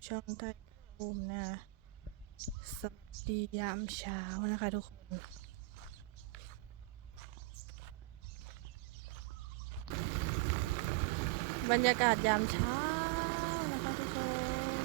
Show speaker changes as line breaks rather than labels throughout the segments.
ช่องใต้ภูมินะสวัสดียามเช้านะคะทุกคนบรรยากาศยามเช้านะคะทุกคน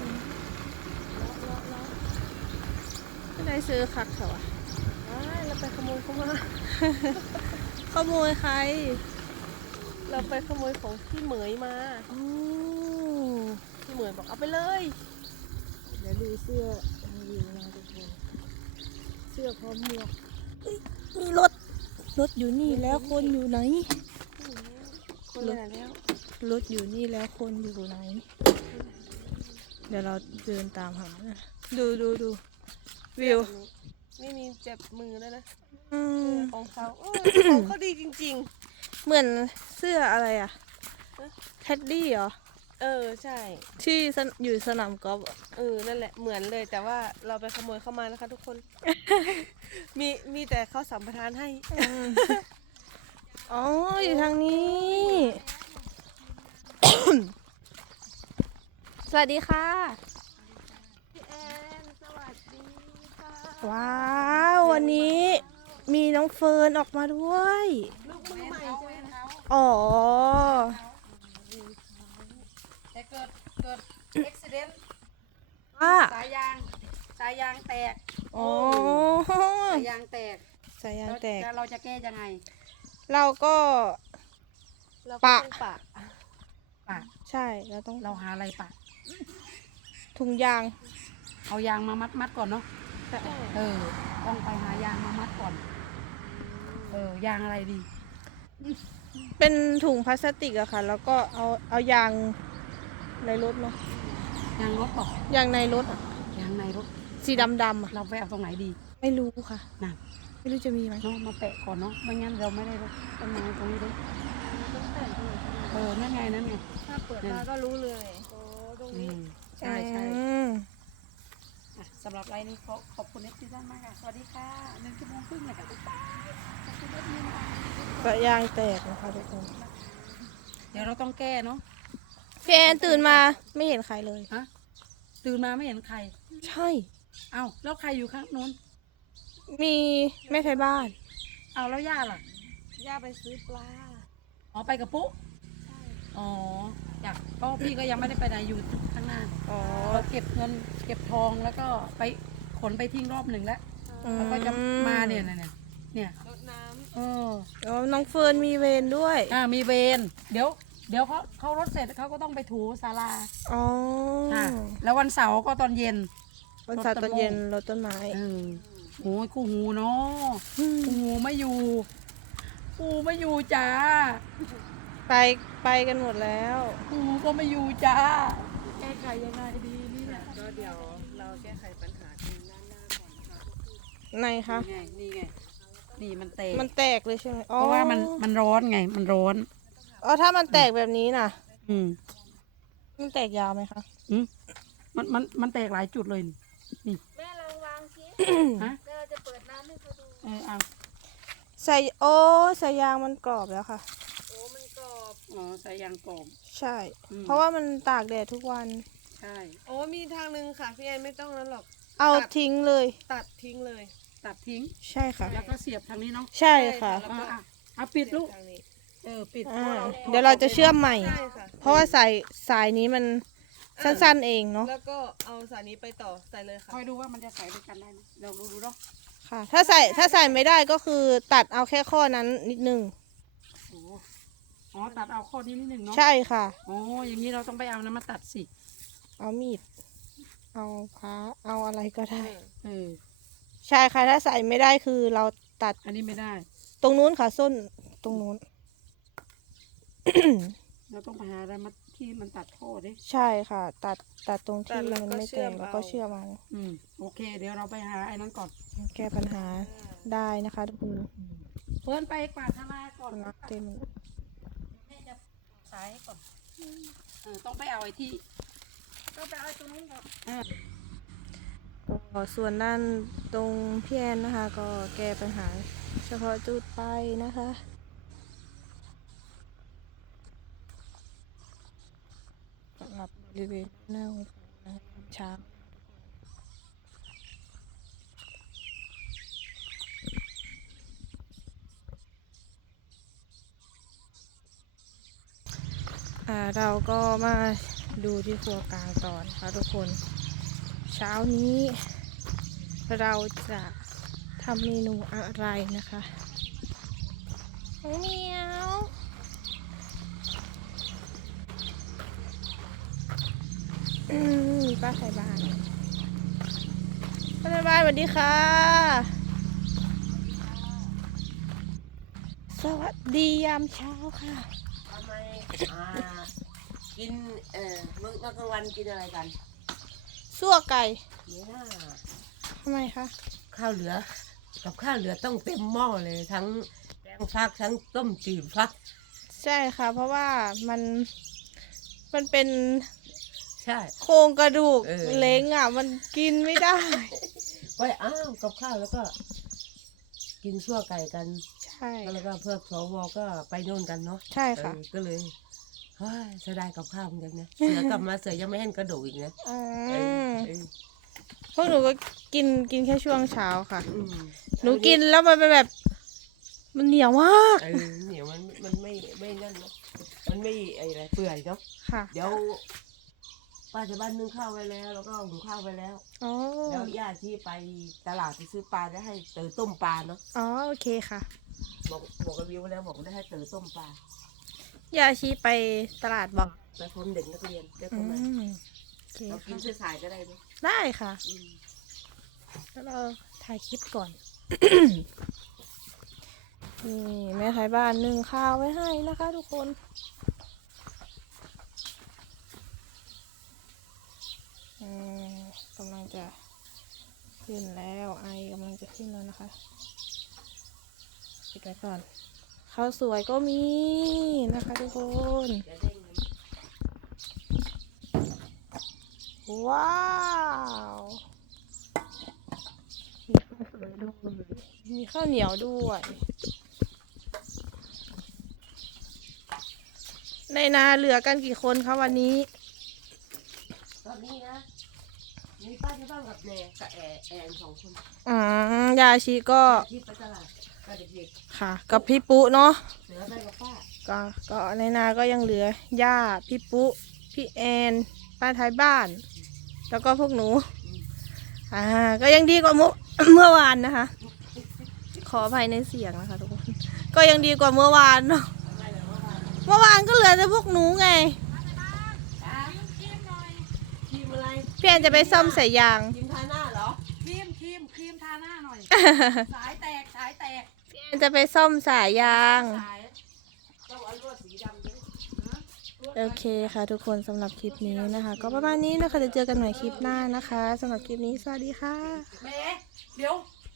ไม่ได้ซื้อคักเขาอะ
เราไปขโมยเขามา
ขโมยใคร
เราไปขโมยของพี่เหมยมา
โอ้
พี่เหมยบอกเอาไปเลย
เดี๋ยวดูเสื้อวิวนะทุกคนเสื้อพร้อมหมวกมีรถอยู่นี่แล้วคนอยู่ไหน
คนเลยแล้ว
รถอยู่นี่แล้วคนอยู่ไหนเดี๋ยวเราเดินตามหานะดูวิว
ไม่มีเจ็บมือแล้วนะ
อืม
ของเขาของเขาดีจริง
เหมือนเสื้ออะไรอะเท็ดดี้เหรอ
ๆใช่
ที่อยู่สนามกอล์ฟอะ
นั่นแหละเหมือนเลยแต่ว่าเราไปขโมยเข้ามานะคะทุกคน มีแต่เขาสัมปทานให้
อ๋ออยู่ทางนี้ สวัสดีค่ะ
พี่แอนสวัสดีค่ะ
ว้าววันนี้มีน้องเฟิร์นออกมาด้วย
ลูกมือใหม่ใช่ไหมคะ
อ๋อ
แต่เกิดอุบิเหตุ
ว่า
สายยางแตก
อ๋อ
สายยางแตก
สายยางแตก
แล้วเราจะแก้ยังไง
เราก็
เรา
ปะ
ต้องปะ
ปะ
ใช่เราต้อง
เราหาอะไรปะ
ถุงยาง
เอายางมามัดก่อนเนาะต้องไปหายางมามัดก่อนยางอะไรดี
เป็นถุงพลาสติกอะค่ะ แล้วก็เอายางในรถเนาะ
ยางรถบอก
ยางในรถอะ
ยางในรถ
สีดำๆอะ
เราไปเอาตรงไหนดี
ไม่รู้ค่ะ
นั่น
ไม่รู้จะมีไหม
เนาะมาแปะก่อนเนาะไม่งั้นเราไม่ได้รถต้นไม้ตรงนี้ด้วยนั่นไง
ถ้าเปิดมาก็รู้เลยโอ้ตรงนี้
ใช่
อืม
สำหรับไลน์นี้ขอบคุณเอฟซีท่านมากค่ะ สวัสดีค่ะ1 ชั่วโมงครึ่งเลยค่ะขอบคุณเอฟซีค่ะ
สายยางแตกนะคะทุกคน
เดี๋ยวเราต้องแก้เนาะ
พี่แอนตื่นมาไม่เห็นใครเลย
ฮะตื่นมาไม่เห็นใคร
ใช่
เอ้าแล้วใครอยู่ข้างนู้น
มีแม่ไทยบ้าน
เอาแล้วย่าล่ะ
ย่าไปซื้อปลา
อ๋อไปกับปุ๊อ๋ออยากก็พี่ก็ยังไม่ได้ไปไหนอยู่ข้างหน้า
อ๋อ
เราเก็บเงินเก็บทองแล้วก็ไปขนไปทิ้งรอบหนึ่งแล้วแล้วก็จะมาเนี่ย
รดน้ำ
เออ
อ๋อน้องเฟิร์นมีเวรด้วย
มีเวรเดี๋ยวเขารถเสร็จเขาก็ต้องไปถูศาลา
อ๋อ
แล้ววันเสาร์ก็ตอนเย็น
วันเสาร์ตอนเย็นรดต้นไม้
โอ้ยคู่หูเนาะคู่หูไม่อยู่จ้า
ไปกันหมดแล้ว
คู่หูก็ไม่อยู่จ้าแก้ไขยังไงดีเนี่ย
ก็เดี๋ยวเราแก้ไขปัญหาตรงด้านหน้าก่อนค่ะ
ไหนคะ
นี่ไงนี่มันแตก
มันแตกเลยใช่ไหม
เพราะว่ามันร้อนไงมันร้อน
อ๋อถ้ามันแตกแบบนี้น่ะ
อืม
มันแตกยาวไหมคะ
มันแตกหลายจุดเลยนี่
แม่ลองวางสิ
ฮะ
แม่เราจะเปิดน้ำให้เขาดู
เอา
สายยางมันกรอบแล้วค่ะ
โอ้มันกรอบ
อ๋อสายยางกรอบ
ใช่
อืม
เพราะว่ามันตากแดดทุกวัน
ใช่
โอ้มีทางหนึ่งค่ะพี่แอนไม่ต้องนั้นหรอก
เอาทิ้งเลย
ตัดทิ้งเลย
ตัดทิ้ง
ใช่ค่ะ
แล้วก็เสียบทางนี้เนาะ
ใช่ค่ะ
แล้วก็
เอาปิดลูก
ทางนี้
ปิด
เดี๋ยวเราจะเชื่อมใหม่
ใช่ค่ะ
เพราะว่าสายนี้มันสั้นๆเองเนาะ
แล้วก็เอาสายนี้ไปต่อใส่เลยค่ะ
คอยดูว่ามันจะใส่ด้วยกันได้ไหมเราดูเนาะ
ค่ะ ถ้าใส่ไม่ได้ก็คือตัดเอาแค่ข้อนั้นนิดนึง
โอ้อ๋อตัดเอาข้อนี้นิดหนึ่งเนาะ
ใช่ค่ะ
อ๋ออย่างนี้เราต้องไปเอาน้ำมาตัดสิ
เอามีด เอาพ้าเอาอะไรก็ได้
เออ
ใช่ค่ะ ถ้าใส่ไม่ได้คือเราตัด
อันนี้ไม่ได้
ตรงนู้นค่ะส้นตรงนู้น
เราต้องไปหาอะไรมาที่มันตัดข้อดิ
ใช่ค่ะ ตัดตรงที่มันไม่แตกแล้วก็เชื่อมเอา
โอเค เดี๋ยวเราไปหาไอ้นั้นก่อน
แก้ปัญหาได้นะคะทุกคน
เพิ่นไปกวาดทลาก่อน
นักเต็ม
แม่จะสายให้ก่อนต้องไปเอาไอ้ที่ต้องไปเอาไอ้ตรงนู้นก่อน
ก็ส่วนด้านตรงพี่แอนนะคะ ก็แก้ปัญหา เฉพาะจุดไปนะคะสำหรับบริเวณหน้าของเรานะคะเช้าเราก็มาดูที่ครัวกลางตอนค่ะทุกคนเช้านี้เราจะทำเมนูอะไรนะคะเหมียวมีป้าไทยบ้านป้าไทยบ้านสวัสดีค่ะสวัสดียามเช้าค่ะ
ทำไมกินมื้อกลางวันกินอะไรกัน
ซั่วไก่
เนี่ย
ทำไมคะ
ข้าวเหลือกับข้าวเหลือต้องเต็มหม้อเลยทั้งแกงฟักทั้งต้มจืดฟัก
ใช่ค่ะ เพราะว่ามันเป็น
ใช่
โครงกระดูก
เออ
เล้งอ่ะ มันกินไม่ได้
ไปกับข้าวแล้วก็ กินชั่วไก่กัน
ใช่
แล้วก็เพื่อสวก็ไปโน่นกันเนาะ
ใช่ค่ะ
ก็เลยเฮ้ยเสียดายกับข้าวเหมือนกันนะเสือกลับมาเสือยังไม่เห็นกระดูกอีกนะ
อื
เออ
ม
เออ
พวกหนูก็กินแค่ช่วงเช้าค่ะ
อืม
หนูกินแล้วมันเป็นแบบ มันเหนียวมาก
เหนียวมันไม่นั่นเนาะมันไม่อะไรเปื่อยเนาะ
ค่ะ
เดี๋ยวป้าจะบ้านนึ่งข้าวไว้แล้วแล้วก็หุงข้าวไว้แล้ว
อ๋อ
แล้วย่าที่ไปตลาดไปซื้อปลาได้ให้เต๋อต้มปลาเนาะ
อ๋อโอเคค่ะ
บอกกับวิวแล้วบอกได้ให้เต๋อต้มปลาย
าชีไปตลาดบอก
ไปพร้อมเด็กนักเรียนได้
อื
เข้ามา
มโอเค
เรากิน
ค่ะ
สายๆก็ได้เนาะ
ได้ค่ะ
อืม
แล้วเราถ่ายคลิปก่อน นี่แม่ไทยบ้านนึ่งข้าวไว้ให้นะคะทุกคนกำลังจะขึ้นแล้วไอกำลังจะขึ้นแล้วนะคะปิดไว้ก่อนข้าวสวยก็มีนะคะทุกคน
จะได้เงิน
ว้าวมีข้าวสวยด้วยมีข้าวเหนียวด้วยในนาเหลือกันกี่คนคะวันนี้
ตอนนี้นะมีป้าที่บ้านกับแนกับแอนสองคน
ยาชีก็
ที่ไปตลาดกับเด็ก
ค่ะ กับพี่ปุ๊เนาะ
ๆเสือไปกับป้า
ก็ในนาก็ยังเหลือย่าพี่ปุ๊พี่แอนป้าท้ายบ้าน แล้วก็พวกหนูก็ยังดีกว่าเมื่อวานนะคะ ขออภัยในเสียงนะคะทุกคนก็ยังดีกว่าเมื่อวานเนาะเมื่อวานก็เหลือแต่พวกหนูไง
ครีมอะไร
พี่แอนจะไปซ่อมสายยาง
ครีมทาหน้าเหรอ
ครีมทาหน้าหน่อย สายแตก
พี่แอนจะไปซ่อมสายยาง
สายต้องเอาลวดสีดำด้วย
โอเคค่ะทุกคนสำหรับคลิปนี้นะคะ ก็ประมาณนี้นะคะเดี๋ยวเจอกันใหม่คลิปหน้านะคะสำหรับคลิปนี้สวัสดีค่ะ
แหม่เดี๋ยว